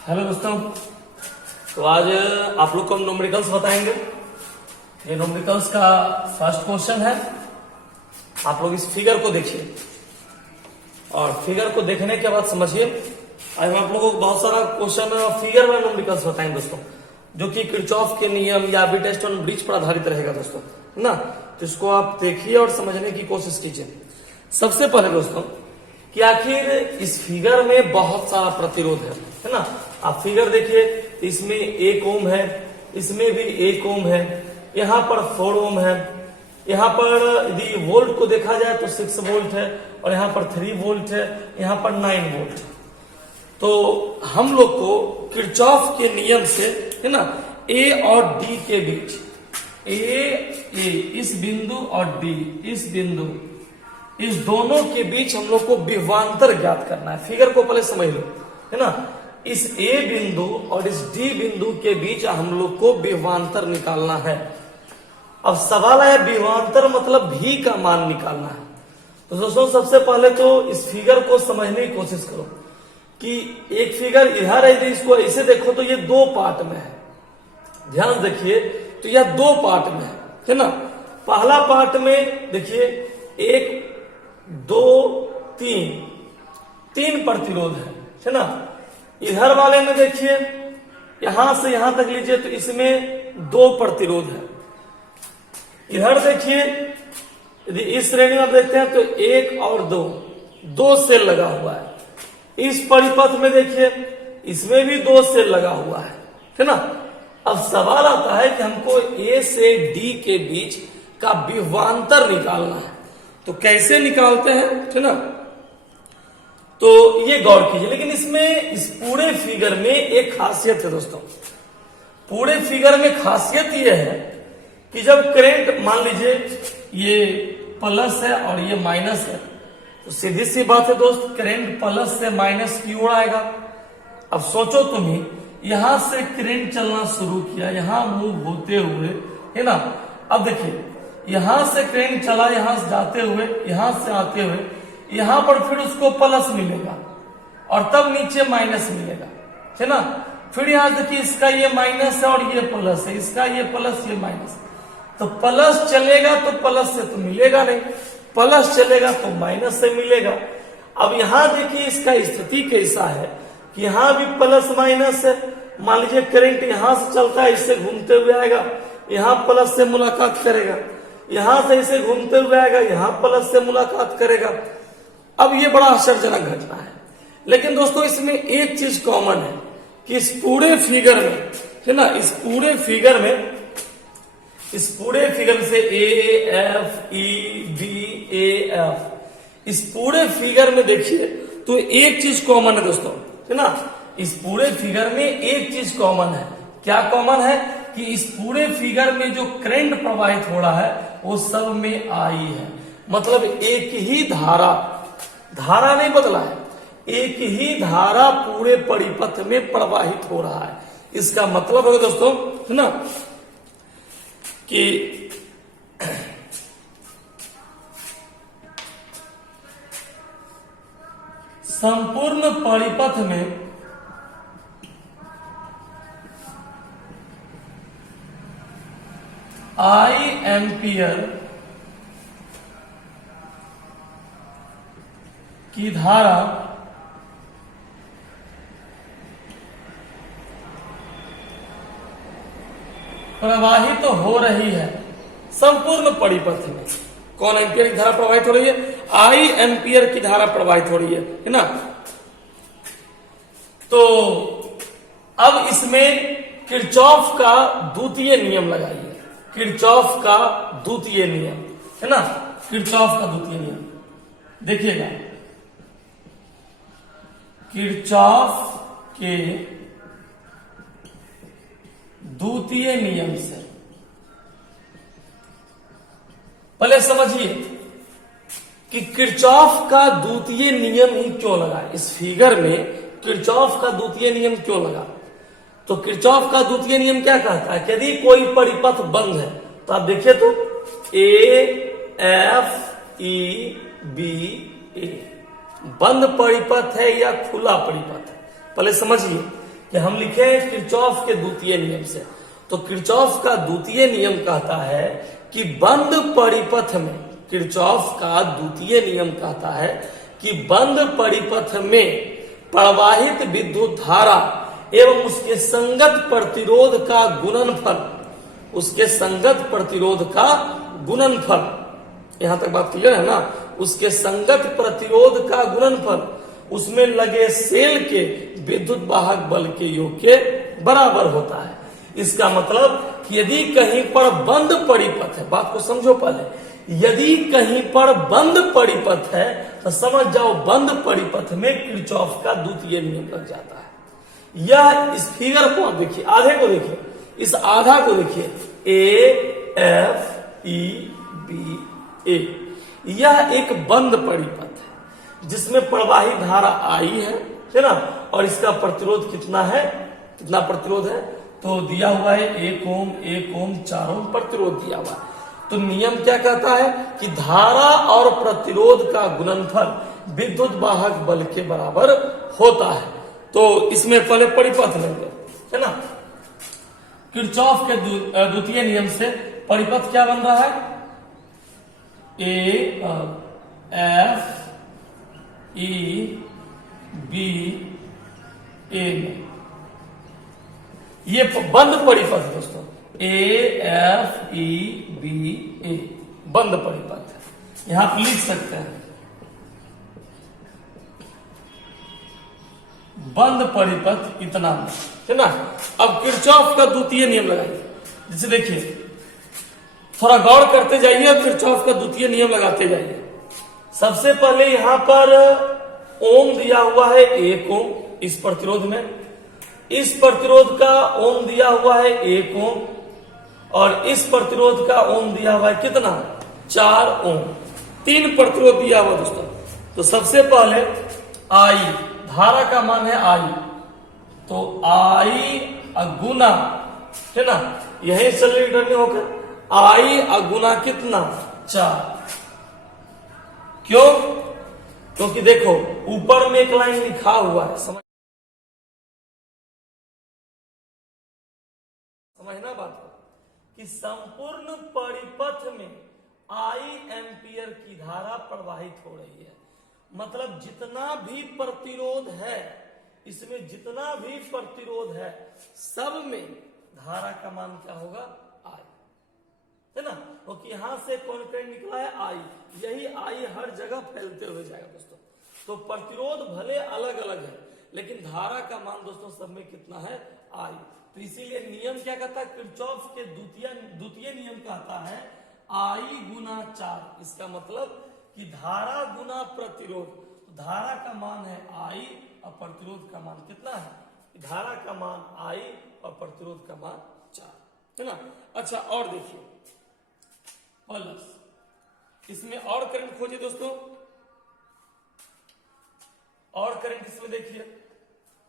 Hello दोस्तों, तो आज आप लोग को हम न्यूमेरिकल्स बताएंगे। ये न्यूमेरिकल्स का फर्स्ट क्वेश्चन है। आप लोग इस फिगर को देखिए और फिगर को देखने के बाद समझिए। आज हम आप लोगों को बहुत सारा क्वेश्चन फिगर में न्यूमेरिकल्स बताएंगे दोस्तों, जो कि किरचॉफ के नियम या भी टेस्ट ऑन ब्रिज पर आधारित रहेगा दोस्तों, है ना। तो इसको आप देखिए और समझने की कोशिश कीजिए। सबसे पहले दोस्तों कि आखिर इस फिगर में बहुत सारा प्रतिरोध है ना। आप फिगर देखिए, इसमें 1 ओम है, इसमें भी 1 ओम है, यहाँ पर 4 ओम है, यहाँ पर यदि वोल्ट को देखा जाए तो 6 वोल्ट है, और यहाँ पर 3 वोल्ट है, यहाँ पर 9 वोल्ट है। तो हम लोग को किरचॉफ के नियम से, है ना, ए और डी के बीच, ए इस बिंदु और डी इस बिंदु, इस दोनों के बीच हम लोग को विभवांतर ज्ञात करना है। फिगर को पहले समझ लो, है ना। इस ए बिंदु और इस डी बिंदु के बीच हम लोग को विभवांतर निकालना है। अब सवाल है विभवांतर मतलब भी का मान निकालना है। तो दोस्तों सबसे पहले तो इस फिगर को समझने की कोशिश करो कि एक फिगर इधर है, यदि इसको ऐसे देखो तो ये 2 पार्ट में है। ध्यान देखिए, तो यह 2 पार्ट में है ना। पहला पार्ट में देखिए 1 2 3 प्रतिरोध है ना। इधर वाले में देखिए यहां से यहां तक लीजिए तो इसमें 2 प्रतिरोध है। इधर देखिए यदि इस श्रेणी में देखते हैं तो 1 और 2 सेल लगा हुआ है। इस परिपथ में देखिए इसमें भी 2 सेल लगा हुआ है ना। अब सवाल आता है कि हमको ए से डी के बीच का विभवांतर निकालना है। तो कैसे निकालते हैं, है ना। तो ये गौर कीजिए। लेकिन इसमें इस पूरे फिगर में एक खासियत है दोस्तों। पूरे फिगर में खासियत ये है कि जब करंट मान लीजिए ये प्लस है और ये माइनस है, तो सीधी सी बात है दोस्त, करंट प्लस से माइनस की ओर आएगा। अब सोचो तुम्हें, यहां से करंट चलना शुरू किया, यहां मूव होते हुए, है ना। अब देखिए यहां से करंट चला, यहां से जाते हुए, यहां से आते हुए, यहां पर फिर उसको प्लस मिलेगा और तब नीचे माइनस मिलेगा, है ना। फिर यहां देखिए इसका ये माइनस है और ये प्लस है, इसका ये प्लस ये माइनस। तो प्लस चलेगा तो प्लस से तो मिलेगा नहीं, प्लस चलेगा तो माइनस से मिलेगा। अब यहां देखिए इसका स्थिति कैसा है कि यहां भी प्लस माइनस है। मान लीजिए करंट यहां से चलता है, इससे घूमते हुए आएगा, यहां प्लस से मुलाकात करेगा, यहां से इसे घूमते हुए आएगा, यहां प्लस से मुलाकात करेगा। अब ये बड़ा आश्चर्यजनक घटना है। लेकिन दोस्तों इसमें एक चीज कॉमन है कि इस पूरे फिगर में, है ना, इस पूरे फिगर में से A F E B A F, इस पूरे फिगर में देखिए तो एक चीज कॉमन है दोस्तों, है ना। इस पूरे फिगर में एक चीज कॉमन है। क्या कॉमन है कि इस पूरे फिगर में जो करंट प्रवाहित हो रहा है वो सब में आई है। मतलब एक ही धारा नहीं बदला है, एक ही धारा पूरे परिपथ में प्रवाहित हो रहा है। इसका मतलब है दोस्तों, है ना, कि संपूर्ण परिपथ में I एम्पियर की धारा प्रवाहित तो हो रही है संपूर्ण परिपथ में। कौन एम्पियर की धारा प्रवाहित हो रही है? I एम्पियर की धारा प्रवाहित हो रही है ना। तो अब इसमें किरचॉफ का द्वितीय नियम लगाइए। किरचॉफ का द्वितीय नियम, है ना, किरचॉफ का द्वितीय नियम देखिएगा। किरचॉफ के द्वितीय नियम से पहले समझिए कि किरचॉफ का द्वितीय नियम ही क्यों लगा। इस फिगर में किरचॉफ का द्वितीय नियम क्यों लगा? तो किरचॉफ का द्वितीय नियम क्या कहता है कि यदि कोई परिपथ बंद है, तो आप देखिए तो ए एफ ई बी ए बंद परिपथ है या खुला परिपथ है? पहले समझिए कि हम लिखे किरचॉफ के द्वितीय नियम से। तो किरचॉफ का द्वितीय नियम कहता है कि बंद परिपथ में, किरचॉफ का द्वितीय नियम कहता है कि बंद परिपथ में प्रवाहित विद्युत धारा एवं उसके संगत प्रतिरोध का गुणनफल, उसके संगत प्रतिरोध का गुणनफल, यहां तक बात क्लियर है ना, उसके संगत प्रतिरोध का गुणनफल उसमें लगे सेल के विद्युत वाहक बल के योग के बराबर होता है। इसका मतलब कि यदि कहीं पर बंद परिपथ है, बात को समझो पहले, यदि कहीं पर बंद परिपथ है तो समझ जाओ बंद परिपथ में किरचॉफ का द्वितीय नियम लग जाता है। यह इस फिगर को आप देखिए, आधे को देखिए, इस आधा को देखिए, ए एफ ई बी ए, यह एक बंद परिपथ है जिसमें प्रवाही धारा आई है ना, और इसका प्रतिरोध कितना है, कितना प्रतिरोध है, तो दिया हुआ है 1 ओम 4 ओम प्रतिरोध दिया हुआ है। तो नियम क्या कहता है कि धारा और प्रतिरोध का गुणनफल विद्युत वाहक बल के बराबर होता है। तो इसमें पहले परिपथ लेंगे, है ना। किरचॉफ के द्वितीय नियम से परिपथ क्या बन रहा है, ए एफ ई बी ए में, ये बंद परिपथ है दोस्तों, ए एफ ई बी ए बंद परिपथ है। यहां आप लिख सकते हैं बंद परिपथ इतना, है ना। अब किरचॉफ का द्वितीय नियम लगाइए, जैसे देखिए, थोड़ा गौर करते जाइए और किरचॉफ का द्वितीय नियम लगाते जाइए। सबसे पहले यहां पर ओम दिया हुआ है 1 ओम इस प्रतिरोध में, इस प्रतिरोध का ओम दिया हुआ है 1 ओम, और इस प्रतिरोध का ओम दिया हुआ है कितना, 4 ओम, 3 प्रतिरोध दिया हुआ दोस्तों। तो सबसे पहले आई, धारा का मान है आई, तो आई अगुना, है ना, यही से रिटर्निंग होकर आई अगुना कितना, 4। क्यों, क्योंकि देखो ऊपर में एक लाइन लिखा हुआ है, समझना बात को, कि संपूर्ण परिपथ में आई एम्पियर की धारा प्रवाहित हो रही है। मतलब जितना भी प्रतिरोध है, इसमें जितना भी प्रतिरोध है, सब में धारा का मान क्या होगा, आई, है ना। क्योंकि तो यहां से कौन करंट निकला है, आई, यही आई हर जगह फैलते हुए जाएगा दोस्तों। तो प्रतिरोध भले अलग अलग है, लेकिन धारा का मान दोस्तों सब में कितना है, आई। तो इसीलिए नियम क्या कहता है, किरचॉफ के द्वितीय नियम कहता है आई गुना 4। इसका मतलब कि धारा गुना प्रतिरोध, तो धारा का मान है आई और प्रतिरोध का मान कितना है, धारा का मान आई और प्रतिरोध का मान 4, है ना। अच्छा और देखिए प्लस, इसमें और करंट खोजिए दोस्तों, और करंट इसमें देखिए,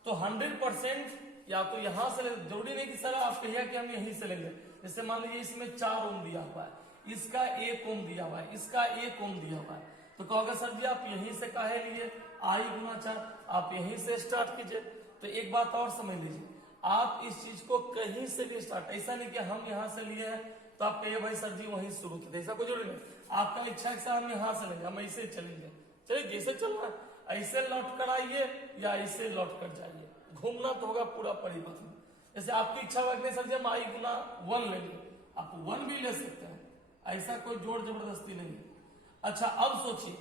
तो 100% या तो यहां से जरूरी नहीं कि सर आप कहिए कि हम यहीं से लेंगे। जैसे मान लीजिए इसमें 4 ओम दिया हुआ है, इसका 1 ओम दिया हुआ है, इसका 1 ओम दिया हुआ है, तो कहोगे सर जी आप यहीं से काहे लिए, आई गुना 4, आप यहीं से स्टार्ट कीजिए। तो एक बात और समझ लीजिए, आप इस चीज को कहीं से भी स्टार्ट, ऐसा नहीं कि हम यहां से लिए हैं तो आप कहिए भाई सर जी वहीं शुरू कीजिए, ऐसा कोई जरूरी नहीं। आपका इच्छा है हम यहां से लेंगे, हम ऐसे चलेंगे, चलिए जैसे चलना है, ऐसे लौट कर आइए या ऐसे लौट कर जाइए, घूमना तो होगा पूरा परिपथ में। जैसे आपकी इच्छा रखने सर जी हम आई गुना 1 लेंगे, आप 1 भी ले सकते हैं, ऐसा कोई जोर जबरदस्ती नहीं है। अच्छा अब सोचिए,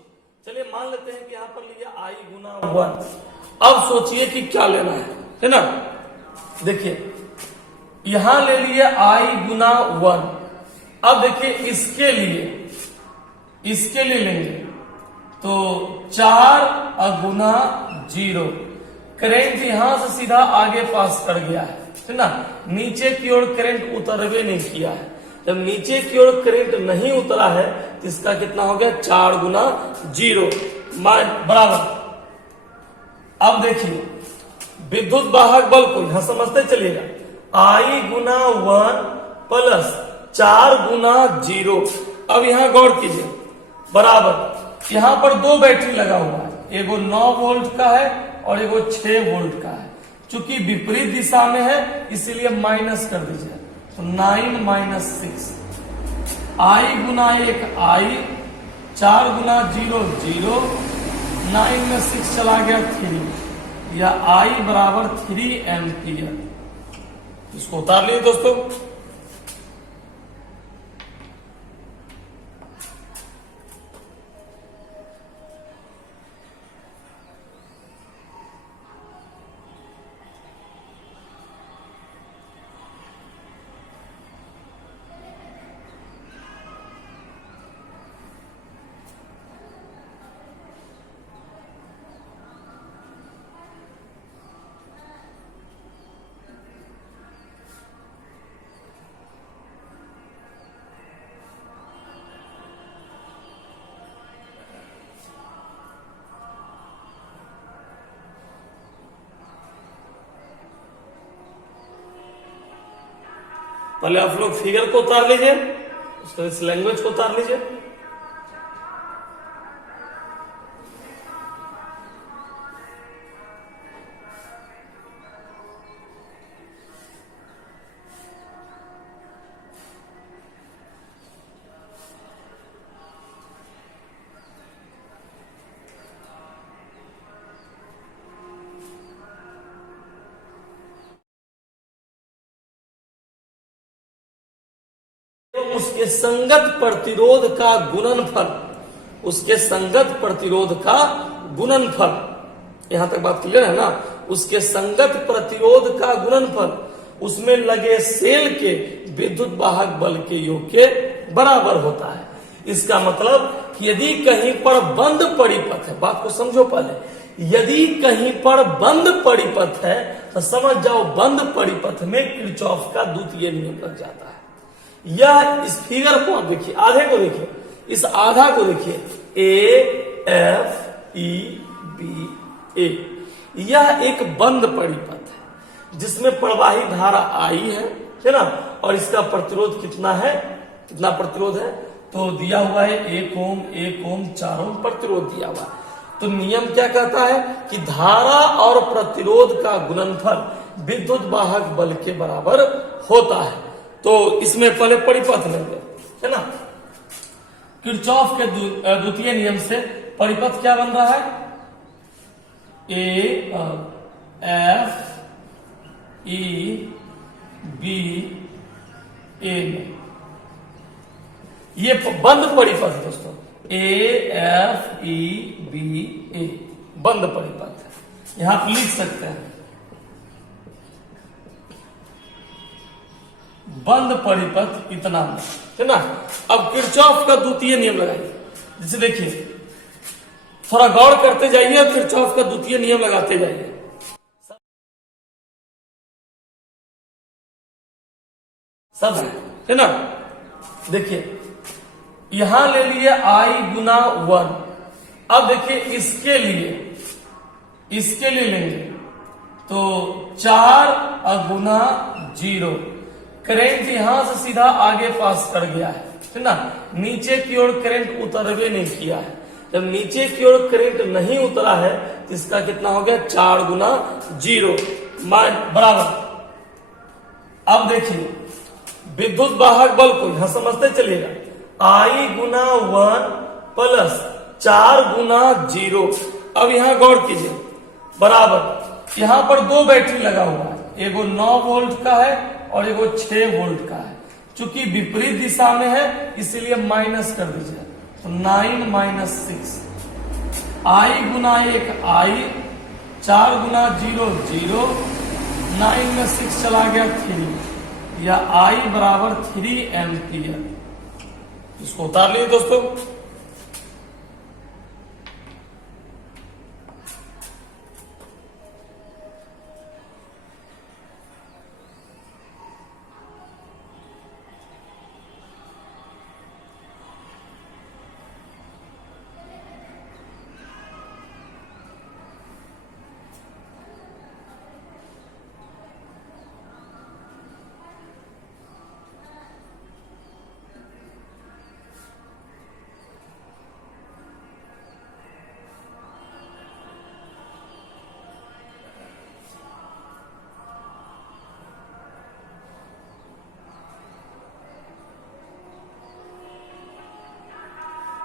चलिए मान लेते हैं कि यहाँ पर लिया आई गुना 1। अब सोचिए कि क्या लेना है ना। देखिए यहां ले लिए आई गुना 1, अब देखिए इसके लिए लेंगे तो 4 गुना 0, करंट यहां से सीधा आगे पास कर गया है ना, नीचे की ओर करंट उतरवे नहीं किया है। जब नीचे की ओर करंट नहीं उतरा है तो इसका कितना हो गया, 4 गुना 0 बराबर। अब देखिए विद्युत वाहक बल को यहां समझते चलिएगा, आई गुना 1 प्लस 4 गुना 0। अब यहां गौर कीजिए, बराबर यहां पर 2 बैटरी लगा हुआ है, एगो 9 वोल्ट का है और एगो 6 वोल्ट का है। चूंकि विपरीत दिशा में है इसीलिए माइनस कर दीजिए, तो 9 माइनस 6, आई गुना 1 आई, 4 गुना 0 0, 9 में 6 चला गया 3, या आई बराबर 3 एम्पियर। इसको उतार लीजिए दोस्तों। पहले आप लोग फिगर को उतार लीजिए, उसके इस लैंग्वेज को उतार लीजिए। उसके संगत प्रतिरोध का गुणनफल, उसके संगत प्रतिरोध का गुणनफल, यहां तक बात क्लियर है ना। उसके संगत प्रतिरोध का गुणनफल उसमें लगे सेल के विद्युत वाहक बल के योग के बराबर होता है। इसका मतलब कि यदि कहीं पर बंद परिपथ है, बात को समझो पहले, यदि कहीं पर बंद परिपथ है तो समझ जाओ बंद परिपथ में किरचॉफ का द्वितीय नियम लग जाता है। यह इस फिगर को आप देखिए, आधे को देखिए, इस आधा को देखिए, ए एफ ई बी ए, यह एक बंद परिपथ है जिसमें प्रवाही धारा आई है ना, और इसका प्रतिरोध कितना है, कितना प्रतिरोध है, तो दिया हुआ है 1 ओम 4 ओम प्रतिरोध दिया हुआ है। तो नियम क्या कहता है कि धारा और प्रतिरोध का गुणनफल विद्युत वाहक बल के बराबर होता है। तो इसमें पहले परिपथ लेंगे, है ना। किरचॉफ के द्वितीय नियम से परिपथ क्या बन रहा है, ए एफ ई बी ए में, ये बंद परिपथ है दोस्तों, ए एफ ई बी ए बंद परिपथ है। यहां आप लिख सकते हैं बंद परिपथ इतना, है ना। अब किरचॉफ का द्वितीय नियम लगाइए, जैसे देखिए, थोड़ा गौर करते जाइए और किरचॉफ का द्वितीय नियम लगाते जाइए। सब है ना। देखिए यहां ले लिए आई गुना 1, अब देखिए इसके लिए लेंगे तो 4 गुना 0, करंट यहां से सीधा आगे पास कर गया है ना। नीचे की ओर करंट उतरवे नहीं किया है, जब नीचे की ओर करंट नहीं उतरा है तो इसका कितना हो गया, 4 गुना 0 बराबर। अब देखिए विद्युत वाहक बल को यहां समझते चलिएगा, आई गुना 1 प्लस 4 गुना 0। अब यहां गौर कीजिए, बराबर यहां पर 2 बैटरी लगा हुआ है, एगो 9 वोल्ट का है और एगो 6 वोल्ट का है। चूंकि विपरीत दिशा में है इसीलिए माइनस कर दीजिए, तो 9 माइनस 6, आई गुना 1 आई, 4 गुना 0 0, 9 में 6 चला गया 3, या आई बराबर 3 एम्पियर। इसको उतार लीजिए दोस्तों।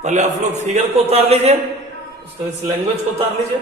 पहले आप लोग फिगर को उतार लीजिए, उसको इस लैंग्वेज को उतार लीजिए।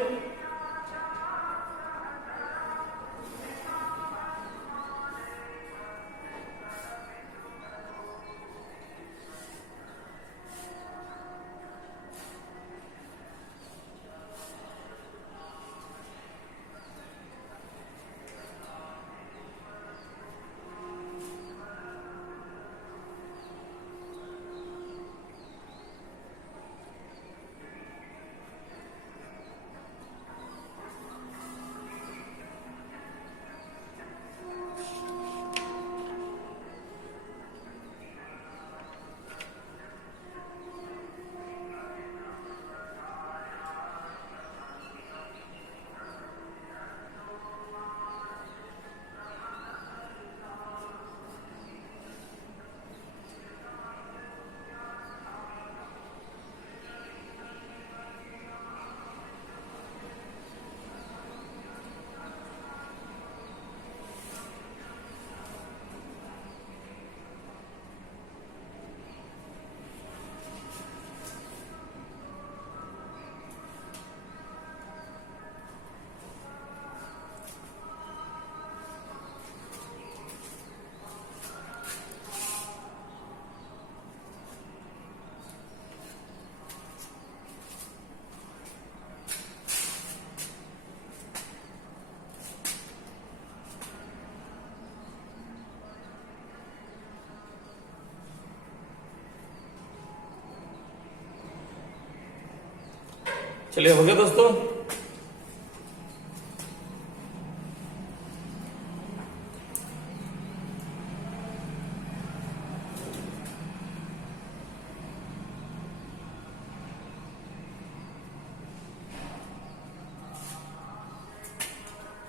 चलिए हो गया दोस्तों।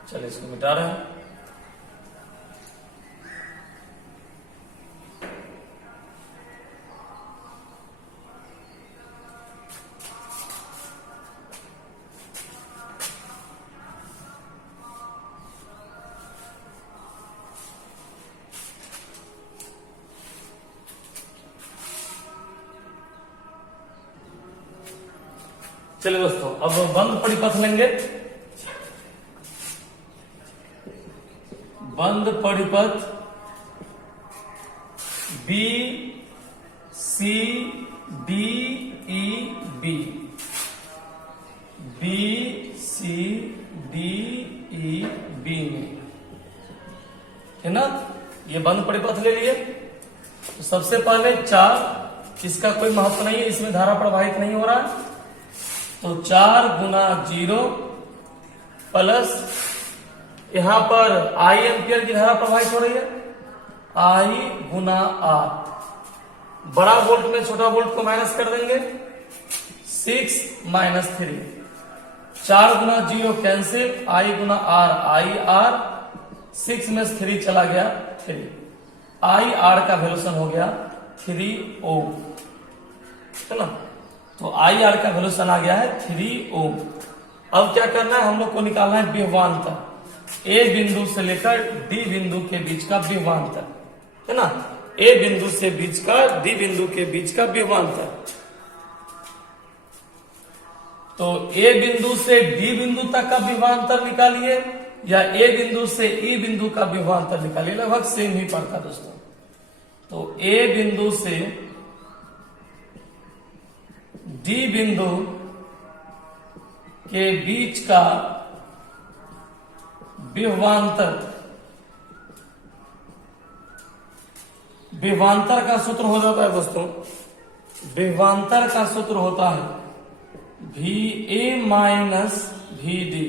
चलिए इसको मिटा रहे हैं। चलिए दोस्तों अब बंद परिपथ लेंगे। बंद परिपथ B C D E B, B C D E B में, है ना। ये बंद परिपथ ले लिए। तो सबसे पहले 4, इसका कोई महत्व नहीं है, इसमें धारा प्रवाहित नहीं हो रहा है। तो 4 गुना 0 प्लस यहां पर आई एम्पियर की धारा प्रवाहित हो रही है, आई गुना आर। बड़ा वोल्ट में छोटा वोल्ट को माइनस कर देंगे, 6 माइनस 3, 4 गुना 0 कैंसिल, आई गुना आर, आई आर, 6 में 3 चला गया 3, आई आर का वैल्यूशन हो गया 3 ओम, है ना। तो आई आर का वैल्यूशन आ गया है 3 ओम। अब क्या करना है, हम लोग को निकालना है विभवांतर, ए बिंदु से लेकर डी बिंदु के बीच का विभवांतर, है ना। ए बिंदु से बीच का डी बिंदु के बीच का विभवांतर। तो ए बिंदु से डी बिंदु तक का विभवांतर निकालिए या ए बिंदु से ई बिंदु का विभवांतर निकालिए, लगभग सेम ही पड़ता दोस्तों। तो ए बिंदु से डी बिंदु के बीच का विभवांतर, विभवांतर का सूत्र हो जाता है दोस्तों, विभवांतर का सूत्र होता है V A minus V D.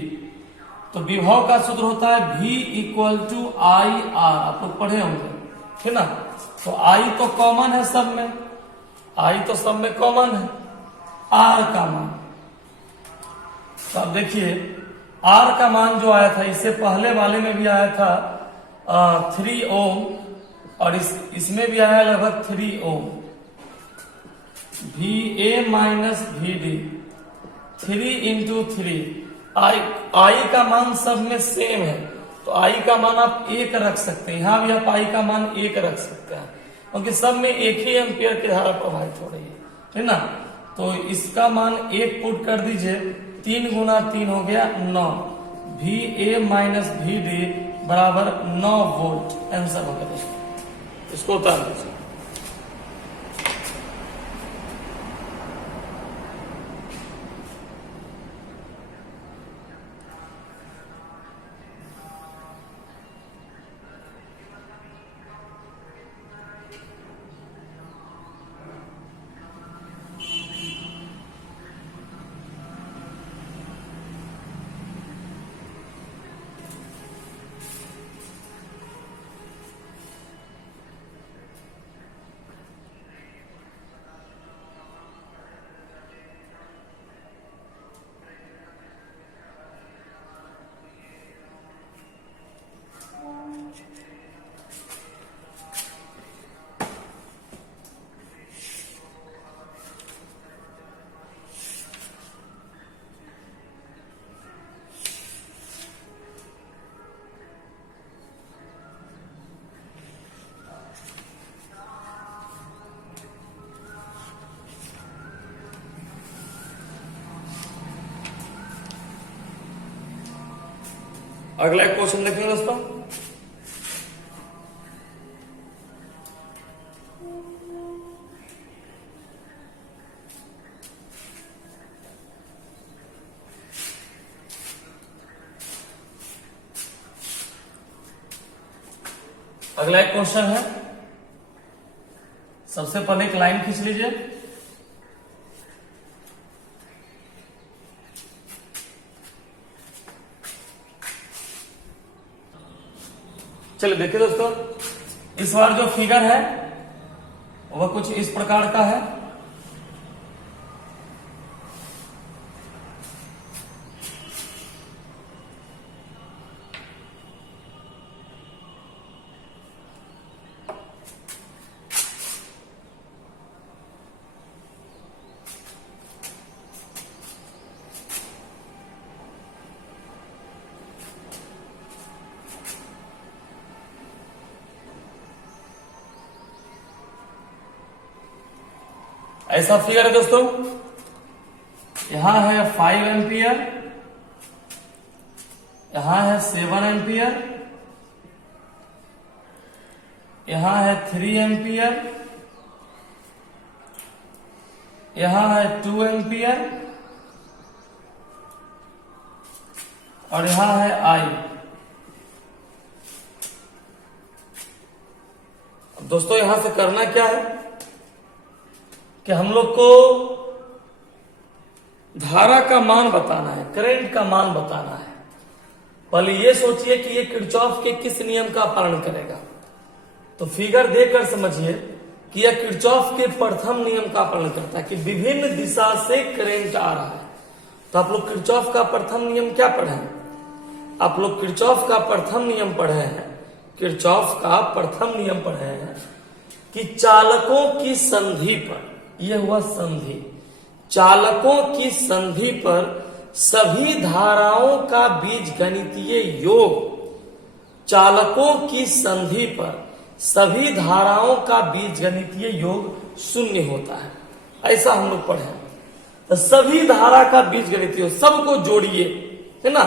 तो विभव का सूत्र होता है V equal to I R, आप लोग पढ़े होंगे, है ना। तो आई तो कॉमन है सब में, आई तो सब में कॉमन है, आर का मान, तो अब देखिए आर का मान जो आया था, इससे पहले वाले में भी आया था 3 ओम और इसमें भी आया लगभग 3 ohm. V A minus V D, 3 into 3, I का मान सब में सेम है, तो आई का मान आप 1 रख सकते हैं, यहां भी आप आई का मान 1 रख सकते हैं, क्योंकि सब में एक ही एम्पियर की धारा प्रवाहित हो रही है ना। तो इसका मान 1 पुट कर दीजिए, 3 गुना 3 हो गया 9, VA माइनस VD बराबर 9 वोल्ट आंसर हो गया दोस्तों। इसको उतार दीजिए। अगला एक क्वेश्चन देखेंगे दोस्तों। अगला एक क्वेश्चन है, सबसे पहले एक लाइन खींच लीजिए। चलिए देखिए दोस्तों, इस बार जो फिगर है वह कुछ इस प्रकार का है। ऐसा फिगर है दोस्तों, यहां है 5 एम्पियर, यहां है 7 एम्पियर, यहां है 3 एम्पियर, यहां है 2 एम्पियर और यहां है I। दोस्तों यहां से करना क्या है कि हम लोग को धारा का मान बताना है, करंट का मान बताना है। पहले ये सोचिए कि ये किरचॉफ के किस नियम का पालन करेगा। तो फिगर देखकर समझिए कि यह किरचॉफ के प्रथम नियम का पालन करता है कि विभिन्न दिशा से करंट आ रहा है। तो आप लोग किरचॉफ का प्रथम नियम क्या पढ़े हैं? आप लोग किरचॉफ का प्रथम नियम पढ़े हैं, किरचॉफ का प्रथम नियम पढ़े हैं कि चालकों की संधि पर, यह हुआ संधि, चालकों की संधि पर सभी धाराओं का बीजगणितीय योग, चालकों की संधि पर सभी धाराओं का बीजगणितीय योग 0 होता है। ऐसा हम लोग पढ़े। तो सभी धारा का बीजगणितीय योग, सबको जोड़िए, है ना,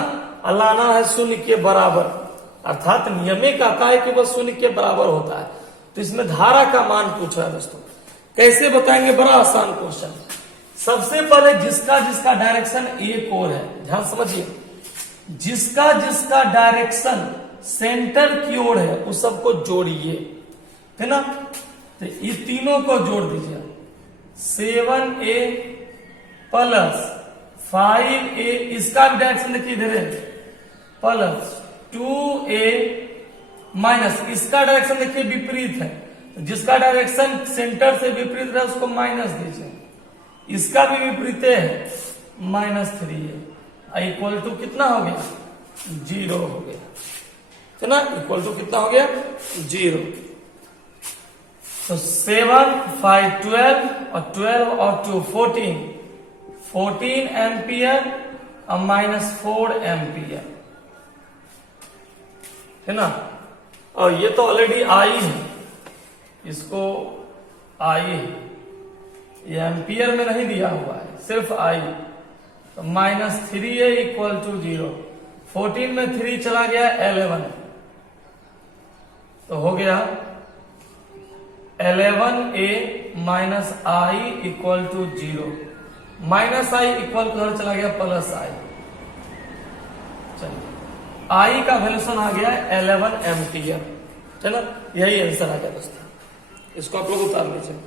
लाना है 0 के बराबर, अर्थात नियम कहता है कि वह 0 के बराबर होता है। तो इसमें धारा का मान पूछा है दोस्तों। कैसे बताएंगे? बड़ा आसान क्वेश्चन। सबसे पहले जिसका जिसका डायरेक्शन एक और है, ध्यान समझिए, जिसका जिसका डायरेक्शन सेंटर की ओर है उस सबको जोड़िए, है ना। तो ये तीनों को जोड़ दीजिए। 7A प्लस 5A, इसका भी डायरेक्शन देखिए इधर है, प्लस 2A माइनस, इसका डायरेक्शन देखिए विपरीत है, जिसका डायरेक्शन सेंटर से विपरीत है उसको माइनस दीजिए। इसका भी विपरीत है, -3 इक्वल टू कितना हो गया? 0 हो गया, है ना। इक्वल टू कितना हो गया? 0। तो 7, 5, 12 और 12 और 2 14 एम्पियर और -4 एम्पियर, है ना। और ये तो ऑलरेडी आई है, इसको आई है, ये एम्पियर में नहीं दिया हुआ है, सिर्फ आई। तो -3a = 0। 14 में 3 चला गया 11, तो हो गया 11a minus I equal to 0। Minus I equal colour चला गया प्लस आई। चलिए आई का वैल्यूशन आ गया 11 एम्पियर, है ना। यही आंसर आ गया दोस्तों, इसको आप लोग उतार लीजिए।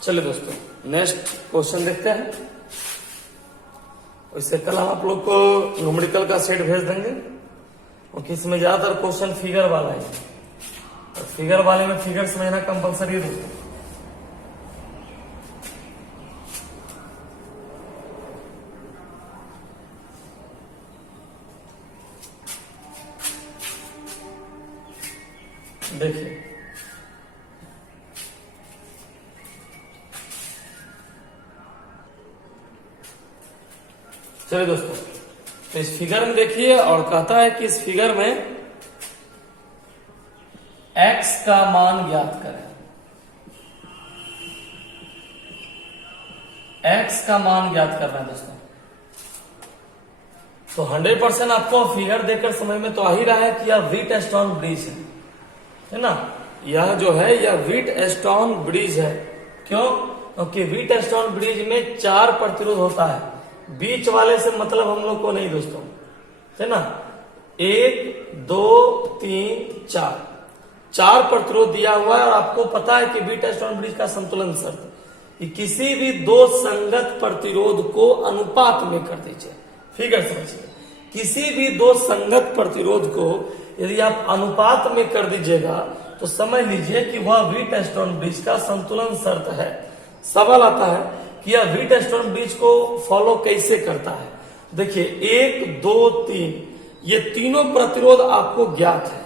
चलिए दोस्तों, नेक्स्ट क्वेश्चन देखते हैं। इससे कल हम आप लोग को न्यूमेरिकल का सेट भेज देंगे, क्योंकि इसमें ज्यादातर क्वेश्चन फिगर वाला है, और फिगर वाले में फिगर समझना कंपलसरी है दोस्तों। देखिए चलिए दोस्तों, तो इस फिगर में देखिए, और कहता है कि इस फिगर में x का मान ज्ञात करें। x का मान ज्ञात करना है दोस्तों। तो 100% आपको फिगर देखकर समझ में तो आ ही रहा है कि यह व्हीटस्टोन ब्रिज है ना। यह जो है यह व्हीटस्टोन ब्रिज है। क्यों? क्योंकि व्हीटस्टोन ब्रिज में 4 प्रतिरोध होता है, बीच वाले से मतलब हम लोग को नहीं दोस्तों, है ना। 1 2 3 4 प्रतिरोध दिया हुआ है, और आपको पता है कि व्हीटस्टोन ब्रिज का संतुलन शर्त कि किसी भी 2 संगत प्रतिरोध को अनुपात में कर दीजिए। फिगर समझिए, किसी भी 2 संगत प्रतिरोध को यदि आप अनुपात में कर दीजिएगा तो समझ लीजिए कि वह व्हीटस्टोन ब्रिज का संतुलन शर्त है। सवाल आता है कि यह व्हीटस्टोन ब्रिज को फॉलो कैसे करता है। देखिए 1 2 3 ये तीनों प्रतिरोध आपको ज्ञात है।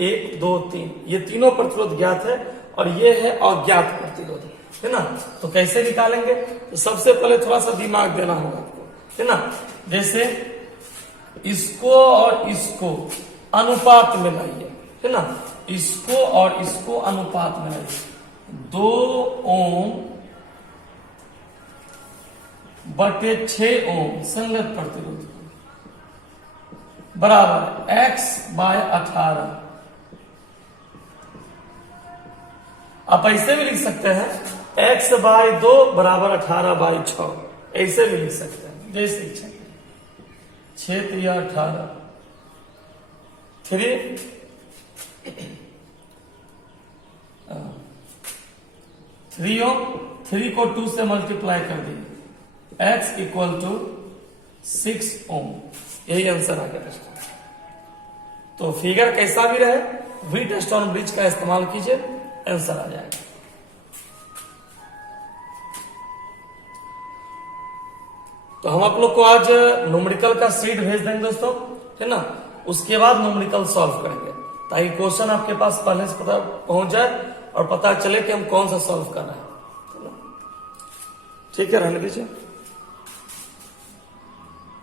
1 2 3 ये तीनों प्रतिरोध ज्ञात है, और ये है अज्ञात प्रतिरोध, है ना। तो कैसे निकालेंगे? तो सबसे पहले थोड़ा सा दिमाग देना होगा आपको, है ना। जैसे इसको और इसको अनुपात में लाइए, है ना। इसको और इसको अनुपात में लाइए। 2 ओम बटे 6 ओम संगत प्रतिरोध बराबर x/18। आप ऐसे भी लिख सकते हैं x/2 बराबर 18/6, ऐसे भी लिख सकते हैं, जैसे इच्छा। 6 3 18 3 3 ओम, 3 को 2 से मल्टीप्लाई कर दीजिए, x = 6 ओम। यही आंसर आ गया दोस्तों। तो फिगर कैसा भी रहे, व्हीटस्टोन ब्रिज का इस्तेमाल कीजिए, आंसर आ जाएगा। तो हम आप लोग को आज न्यूमेरिकल का सीट भेज देंगे दोस्तों, है ना। उसके बाद न्यूमेरिकल सॉल्व करेंगे, ताकि क्वेश्चन आपके पास पहले से पता पहुंच जाए और पता चले कि हम कौन सा सॉल्व कर रहे हैं। ठीक है, रहने दीजिए।